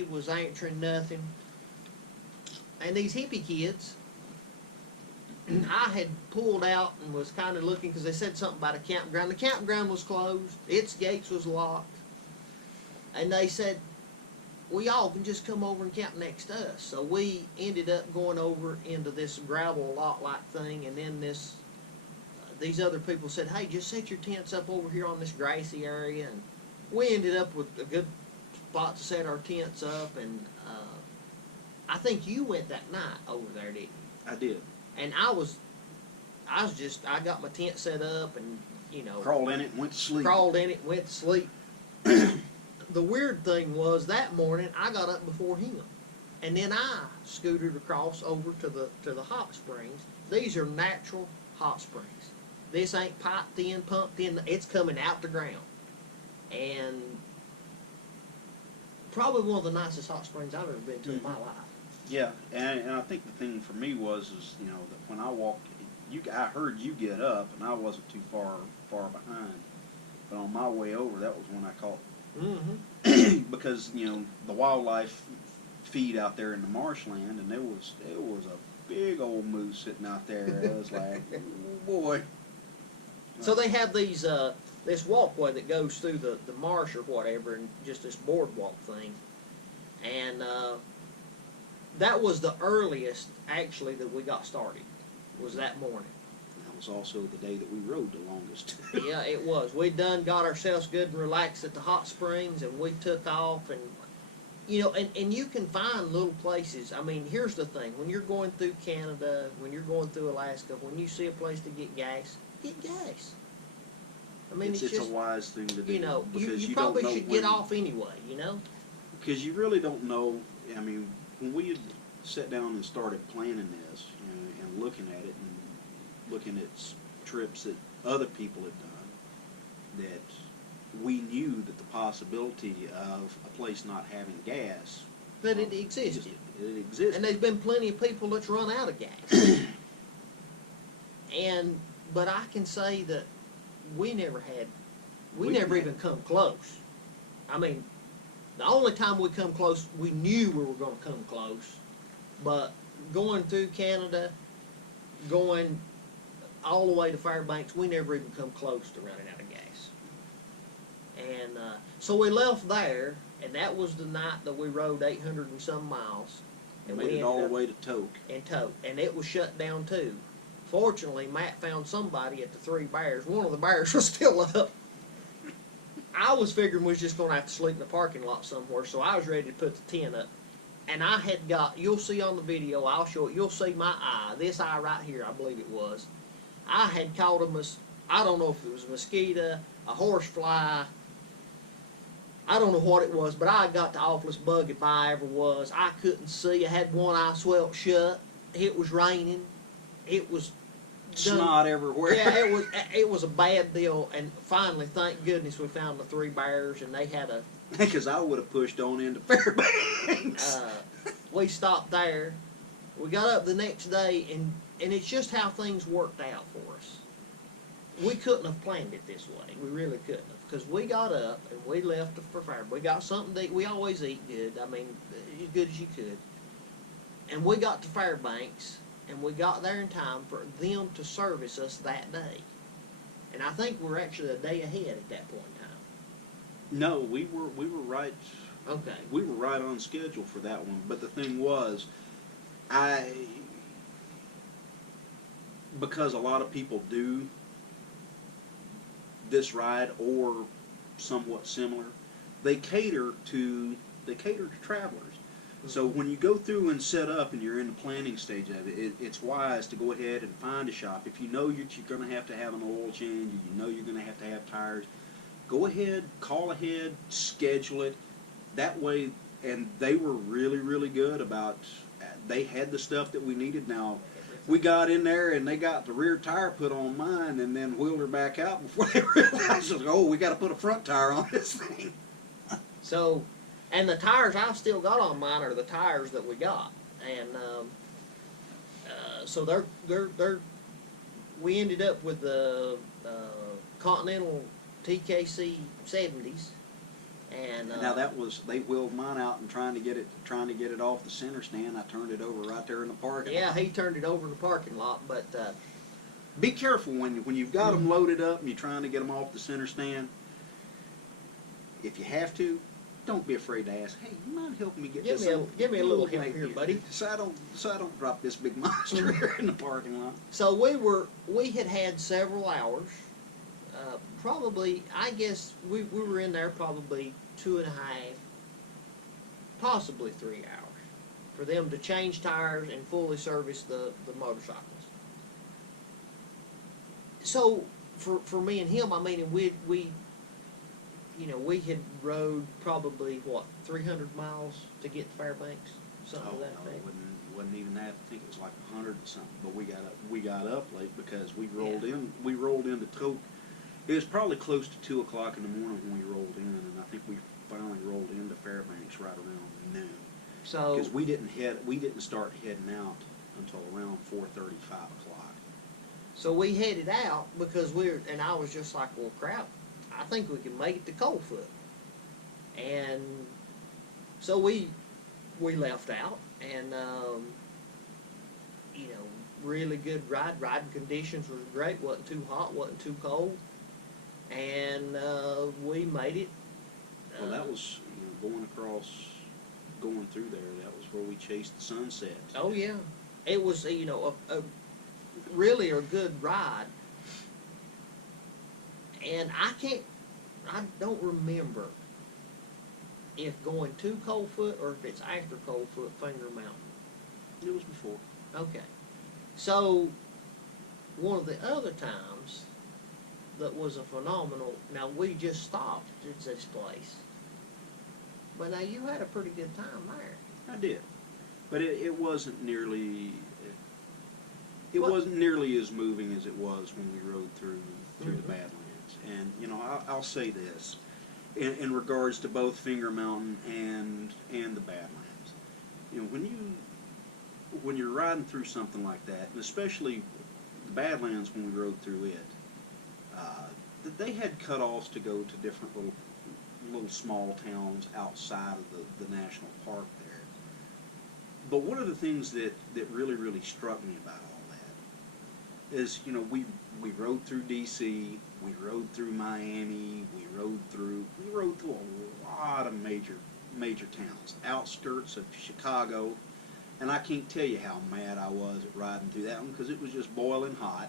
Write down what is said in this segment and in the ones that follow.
nobody was answering nothing. And these hippie kids, I had pulled out and was kind of looking because they said something about a campground. The campground was closed. Its gates was locked. And they said, well, y'all can just come over and camp next to us. So we ended up going over into this gravel lot-like thing, and then these other people said, hey, just set your tents up over here on this grassy area. And we ended up with a good spot to set our tents up, and I think you went that night over there, didn't you? I did. And I got my tent set up and, you know. Crawled in it and went to sleep. Crawled in it and went to sleep. The weird thing was that morning I got up before him. And then I scooted across over to the hot springs. These are natural hot springs. This ain't piped in, pumped in. It's coming out the ground. And probably one of the nicest hot springs I've ever been to in my life. Yeah, and I think the thing for me was that when I walked, I heard you get up, and I wasn't too far behind. But on my way over, that was when I caught. Mm-hmm. Because the wildlife feed out there in the marshland, and there was a big old moose sitting out there. I was like, oh boy. So they have these this walkway that goes through the marsh or whatever, and just this boardwalk thing, and that was the earliest actually that we got started. Was that morning. That was also the day that we rode the longest. Yeah, it was. We got ourselves good and relaxed at the hot springs, and we took off, and and you can find little places. I mean, here's the thing: when you're going through Canada, when you're going through Alaska, when you see a place to get gas. Get gas. I mean, it's just a wise thing to do. You probably should get off anyway, Because you really don't know. I mean, when we had sat down and started planning this, and looking at it, and looking at trips that other people had done, that we knew that the possibility of a place not having gas. That it existed. It existed. And there's been plenty of people that's run out of gas. But I can say that we never even come close. I mean, the only time we come close, we knew we were going to come close. But going through Canada, going all the way to Fairbanks, we never even come close to running out of gas. And so we left there, and that was the night that we rode 800 and some miles. And we made it all the way to Toke. And it was shut down too. Fortunately, Matt found somebody at the Three Bears. One of the bears was still up. I was figuring we was just going to have to sleep in the parking lot somewhere, so I was ready to put the tent up. And I had you'll see on the video, I'll show it, you'll see my eye, this eye right here, I believe it was. I had caught I don't know if it was a mosquito, a horsefly, I don't know what it was, but I got the awfulest bug if I ever was. I couldn't see, I had one eye swelled shut, it was raining, it was snot everywhere. Yeah, it was a bad deal, and finally, thank goodness, we found the Three Bears, and they had a... Because I would have pushed on into Fairbanks. We stopped there. We got up the next day, and it's just how things worked out for us. We couldn't have planned it this way. We really couldn't have, because we got up, and we left for Fairbanks. We got something to eat. We always eat good. I mean, as good as you could. And we got to Fairbanks, and we got there in time for them to service us that day. And I think we're actually a day ahead at that point in time. No, we were right. Okay. We were right on schedule for that one. But the thing was, because a lot of people do this ride or somewhat similar, they cater to travelers. So when you go through and set up and you're in the planning stage of it, it's wise to go ahead and find a shop. If you know you're going to have an oil change, you know you're going to have tires, go ahead, call ahead, schedule it. That way, and they were really, really good about, they had the stuff that we needed. Now, we got in there and they got the rear tire put on mine and then wheeled her back out before they realized, oh, we got to put a front tire on this thing. So... And the tires I've still got on mine are the tires that we got, and so we ended up with the Continental TKC 70s, And now that was, they wheeled mine out and trying to get it off the center stand. I turned it over right there in the parking lot. yeah, he turned it over in the parking lot, but Be careful when you've got them loaded up and you're trying to get them off the center stand. If you have to, don't be afraid to ask. Hey, you mind helping me get give this? me a little help right here, buddy. So I don't drop this big monster here in the parking lot. So we had several hours. Probably, I guess we were in there probably 2.5, possibly 3 hours, for them to change tires and fully service the motorcycles. So for me and him, I mean, we had rode probably what 300 miles to get to Fairbanks, something to that No, effect. it wasn't even that. I think it was like 100 and something. But we got up late because we rolled in. We rolled into Tok. It was probably close to 2 o'clock in the morning when we rolled in, and I think we finally rolled into Fairbanks right around noon. So Because we didn't start heading out until around 4:30, 5 o'clock. So we headed out because and I was just like, well, crap, I think we can make it to Coldfoot. And so we left out, and really good ride. Riding conditions was great. Wasn't too hot, wasn't too cold, and we made it. Well, that was going through there. That was where we chased the sunset. Oh yeah, it was a really a good ride, and I don't remember if going to Coldfoot or if it's after Coldfoot, Finger Mountain. It was before. Okay. So, one of the other times that was a phenomenal, now we just stopped at this place, but now you had a pretty good time there. I did, but it wasn't nearly. It Well- wasn't nearly as moving as it was when we rode through the Mhm. Badlands. And I'll say this, in regards to both Finger Mountain and the Badlands, when you're riding through something like that, and especially the Badlands when we rode through it, they had cutoffs to go to different little small towns outside of the national park there. But one of the things that really, really struck me about all that is, we rode through D.C., we rode through Miami, we rode through a lot of major towns, outskirts of Chicago, and I can't tell you how mad I was at riding through that one because it was just boiling hot,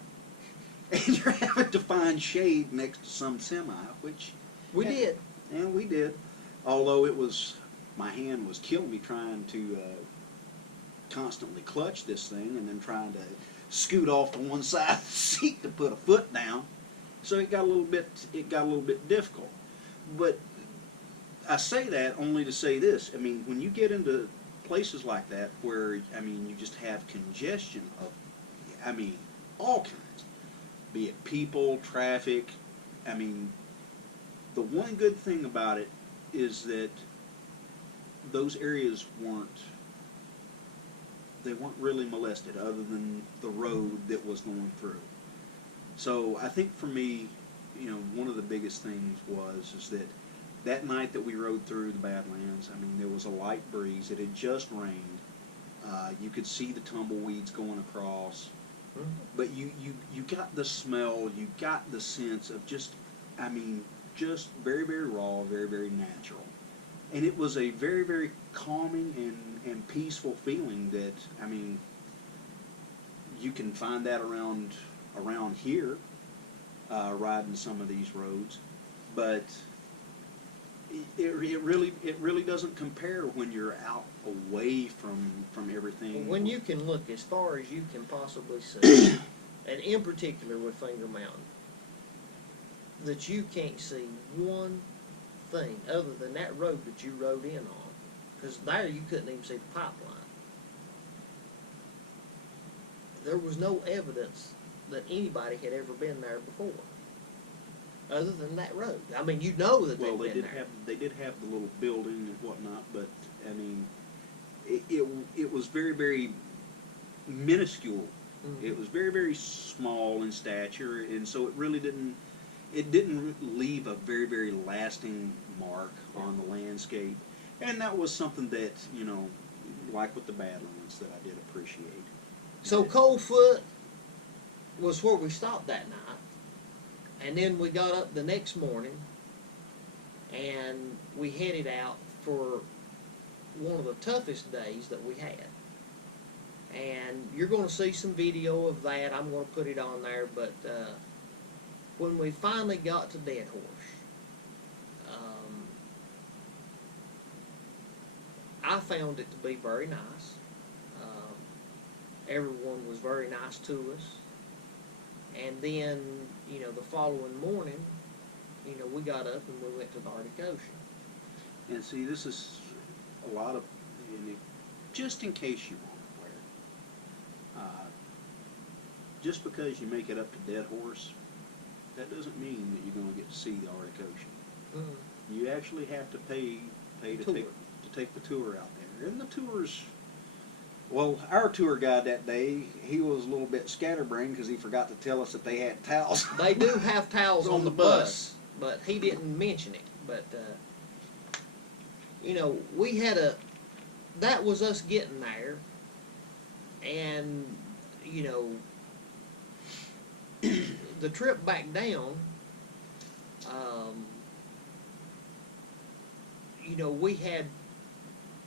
and you're having to find shade next to some semi, which We did. yeah, we did. Although my hand was killing me trying to constantly clutch this thing and then trying to scoot off to one side of the seat to put a foot down. So it got a little bit difficult. But I say that only to say this. I mean, when you get into places like that where, you just have congestion of, all kinds, be it people, traffic, the one good thing about it is that those areas weren't really molested other than the road that was going through. So I think for me, one of the biggest things is that night that we rode through the Badlands, there was a light breeze. It had just rained. You could see the tumbleweeds going across. Mhm. But you got the smell, you got the sense of just very, very raw, very, very natural. And it was a very, very calming and peaceful feeling that, you can find that around here, riding some of these roads. But it really doesn't compare when you're out away from everything. When you can look as far as you can possibly see, and in particular with Finger Mountain, that you can't see one thing other than that road that you rode in on, because there you couldn't even see the pipeline. There was no evidence that anybody had ever been there before, other than that road. You know that Well, they'd been there. they did have the little building and whatnot, but it was very, very minuscule. Mhm. It was very, very small in stature, and so it really didn't it didn't leave a very, very lasting mark on the landscape. And that was something that, you know, like with the Badlands, that I did appreciate. So Coldfoot was where we stopped that night, and then we got up the next morning, and we headed out for one of the toughest days that we had. And you're going to see some video of that. I'm going to put it on there. But when we finally got to Dead Horse, I found it to be very nice. Everyone was very nice to us. And then, you know, the following morning, you know, we got up and we went to the Arctic Ocean. And see, this is a lot of, just in case you weren't aware, just because you make it up to Dead Horse, that doesn't mean that you're going to get to see the Arctic Ocean. Mm-hmm. You actually have to pay to take the tour out there. And the tours, well, our tour guide that day, he was a little bit scatterbrained because he forgot to tell us that they had towels. They do have towels on the bus, but he didn't mention it. But, you know, we had that was us getting there, and, you know, the trip back down, you know, we had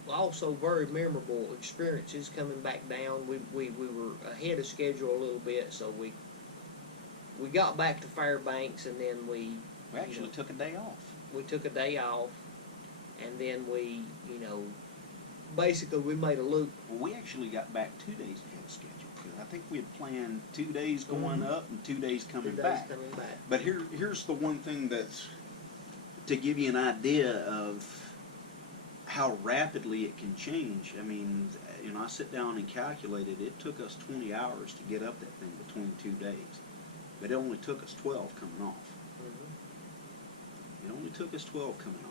also very memorable experiences coming back down. We were ahead of schedule a little bit, so we got back to Fairbanks, and then we actually took a day off. We took a day off, and then we, you know, basically we made a loop. Well, we actually got back 2 days ahead of schedule, because I think we had planned 2 days going up and 2 days coming back. But here's the one thing that's, to give you an idea of how rapidly it can change. I mean, you know, I sit down and calculated, it took us 20 hours to get up that thing between 2 days. But it only took us 12 coming off. It only took us 12 coming off.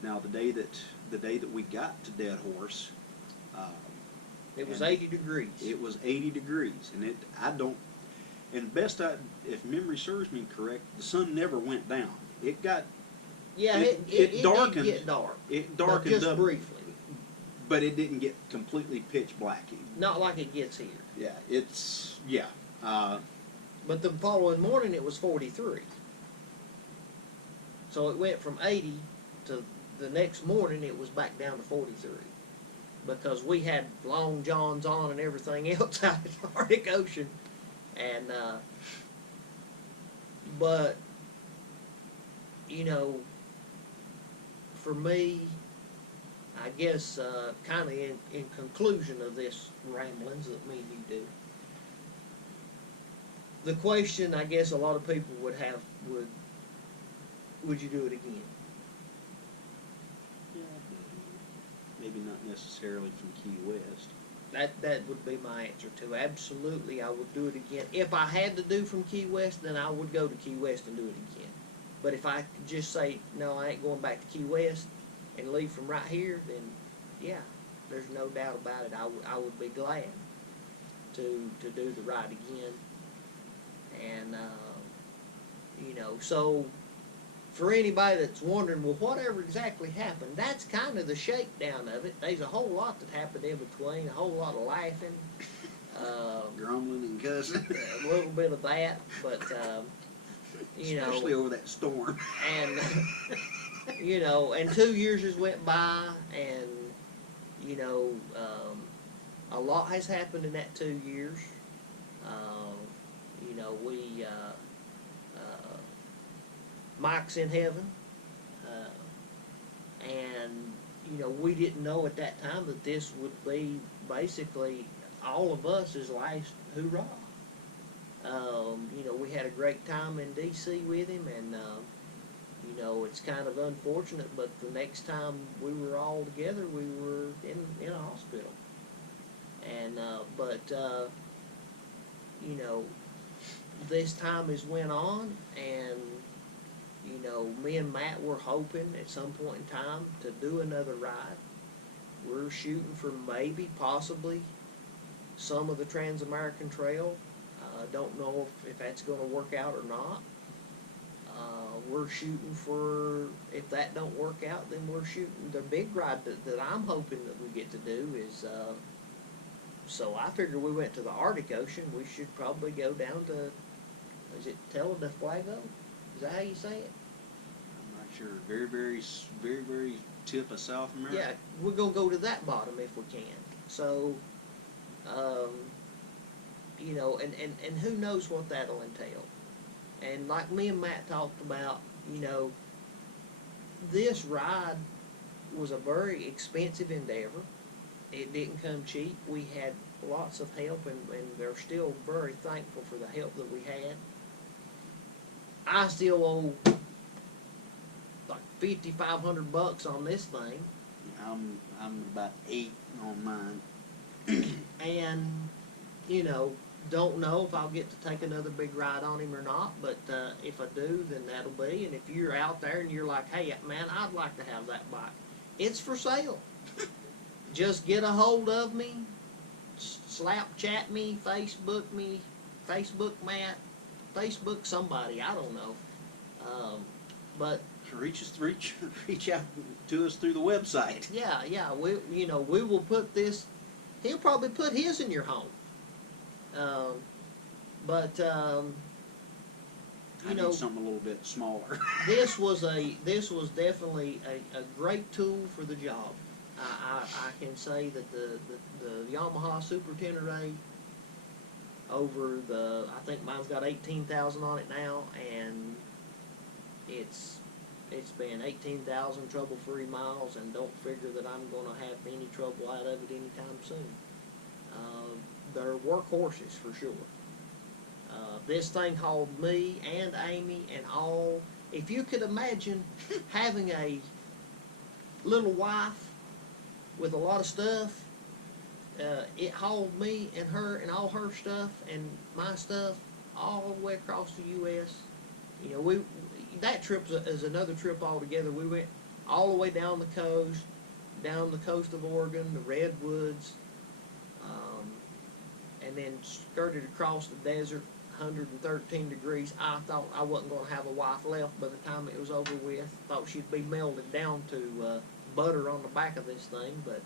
Now, the day that we got to Dead Horse, it was 80 degrees. It was 80 degrees, and if memory serves me correct, the sun never went down. It got, it darkened. Did get dark. It darkened just up briefly. But it didn't get completely pitch black. Not like it gets here. Yeah, but the following morning it was 43. So it went from 80 to the next morning it was back down to 43. Because we had long johns on and everything else out in the Arctic Ocean. And, but, you know, for me, I guess, kind of in conclusion of this ramblings that me and you do, the question I guess a lot of people would have would you do it again? Yeah, maybe not necessarily from Key West. That would be my answer too. Absolutely, I would do it again. If I had to do from Key West, then I would go to Key West and do it again. But if I could just say, no, I ain't going back to Key West and leave from right here, then yeah, there's no doubt about it. I would be glad to do the ride again. And, you know, so for anybody that's wondering, well, whatever exactly happened, that's kind of the shakedown of it. There's a whole lot that happened in between, a whole lot of laughing. Grumbling and cussing. A little bit of that, but, you know. Especially over that storm. And, you know, and 2 years has went by, and, you know, a lot has happened in that 2 years. You know, Mike's in heaven, and, you know, we didn't know at that time that this would be basically all of us as last hoorah. You know, we had a great time in D.C. with him, and, you know, it's kind of unfortunate, but the next time we were all together, we were in a hospital. And, you know, this time has went on, and, you know, me and Matt were hoping at some point in time to do another ride. We're shooting for maybe, possibly, some of the Trans-American Trail. Don't know if that's going to work out or not. We're shooting for, if that don't work out, then we're shooting the big ride that I'm hoping that we get to do is, so I figure we went to the Arctic Ocean, we should probably go down to, is it Tela del Fuego? Is that how you say it? I'm not sure. Very tip of South America. Yeah, we're gonna go to that bottom if we can. So, you know, and who knows what that'll entail. And like me and Matt talked about, you know, this ride was a very expensive endeavor. It didn't come cheap. We had lots of help, and they're still very thankful for the help that we had. I still owe like $5,500 on this thing. I'm about 8 on mine. And, you know, don't know if I'll get to take another big ride on him or not, but if I do, then that'll be. And if you're out there and you're like, hey, man, I'd like to have that bike, it's for sale. Just get a hold of me, slap chat me, Facebook Matt, Facebook somebody, I don't know. But Reach out to us through the website. yeah, we will put this. He'll probably put his in your home. I need something a little bit smaller. this was definitely a great tool for the job. I can say that the Yamaha Super Tenere over I think mine's got 18,000 on it now, and it's been 18,000 trouble-free miles, and don't figure that I'm going to have any trouble out of it anytime soon. They're workhorses for sure. This thing hauled me and Amy and all. If you could imagine having a little wife with a lot of stuff, it hauled me and her and all her stuff and my stuff all the way across the U.S. You know, that trip is another trip altogether. We went all the way down the coast of Oregon, the Redwoods, and then skirted across the desert, 113 degrees. I thought I wasn't going to have a wife left by the time it was over with. Thought she'd be melted down to butter on the back of this thing, but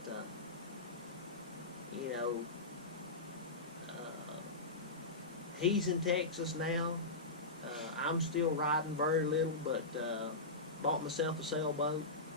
you know, he's in Texas now. I'm still riding very little, but bought myself a sailboat.